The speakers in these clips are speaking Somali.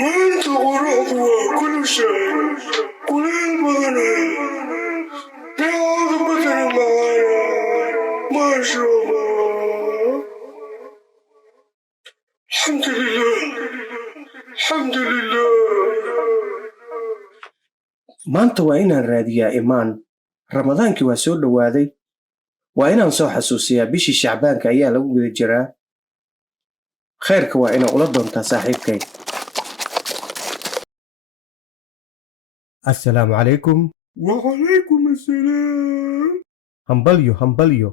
أنت غراب كل شيء كل المغنى في عظمة المعاني ما شاء الله. الحمد لله الحمد لله. maanta waa inaan raadiyaa imaan. ramadaankii waa soo dhowaaday. waa inaan soo xasuusiyaa bishii shacbaanka ayaa lagu guda jiraa. khayrka waa inaan ula doontaa saaxiibkay. assalaamu calaykum. وعليكم السلام. hambalyo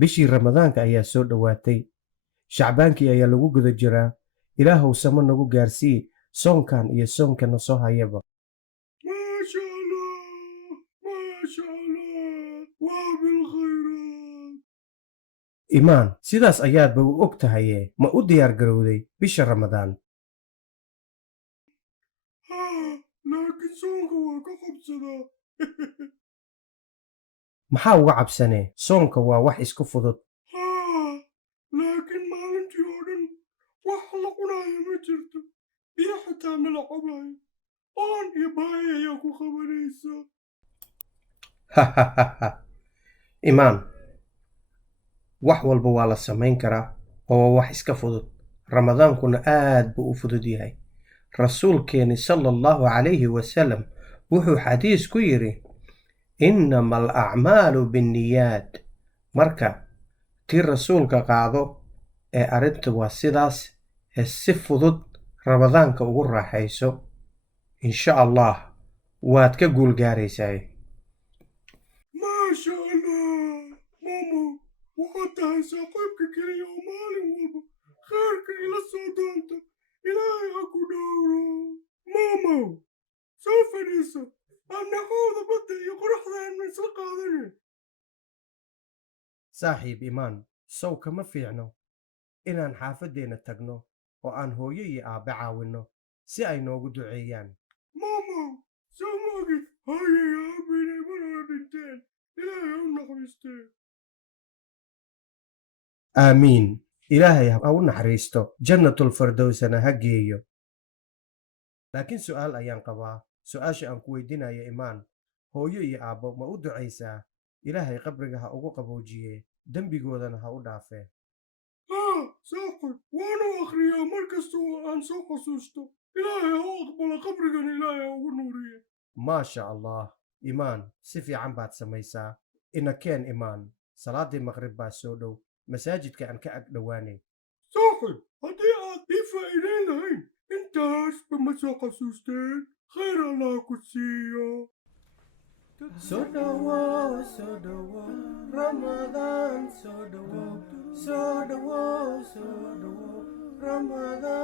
bishii ramadaanka ayaa soo dhowaatay. shacbaankii ayaa lagu guda jiraa. ilaahow samo nagu gaarsii soonkan iyo soonkana soo hayaba. ما شاء الله ما شاء الله وبالخيرات. imaan sidaas ayaadba u og tahaye ma u diyaar garowday bisha ramadaan. لكن سوق وكخبصنا. maxaa uga cabsanee soonka waa wax isku fudud. لكن ما انت يودن وحلقنا يا مجرد يا حتى ملعباي on يبايا يا كو خبريسا. imaan wax walba waa la samayn karaa oo waa wax iska fudud. ramadaankuna aad buu u fudud yahay. rasuulkeeni sala allahu calayhi wasalam wuxuu xadiis ku yidhi innama alacmaalu binniyaad. marka tii rasuulka qaado ee arrinta waa sidaas ee si fudud ramadaanka ugu raaxayso insha allah waad ka guulgaaraysaa. ما شاء الله ماما وحتى ساقبك كل يوم مالي والبا خيرك إلى السودانتا إلهي أكو دورو. ماما سوف نسا أنا هذا بدي يقرح ذا من سلقادني. saaxiib imaan sow kama fiicno inaan xaafadeenna tagno oo aan hooyo iyo aabbe caawinno si ay noogu duceeyaan. ماما ساموكي هاي يا أبيني مرة بنتين إلهي أمنا aamiin. ilaahay ha u naxariisto jannatulfirdowsana ha geeyo. laakiin su'aal ayaan qabaa. su'aasha aan ku weydiinaya imaan hooyo iyo aabbo ma u ducaysaa ilaahay qabriga ha ugu qaboojiye dembigoodana ha u dhaafee. صاحب وانا اخريا مركز عن سوق سوستو الهي هو اقبل قبرك الهي هو نوريه. maasha allah imaan si fiican baad samaysaa. ina keen imaan salaaddii maqrib baa soo dhow masaajidka aan ka ag dhowaanay. صاحب هدي إيفا إلينا هين انتاش بمسوق سوستين خير الله كسيو. Sodawo, Ramadan, Sodawo, Ramadan.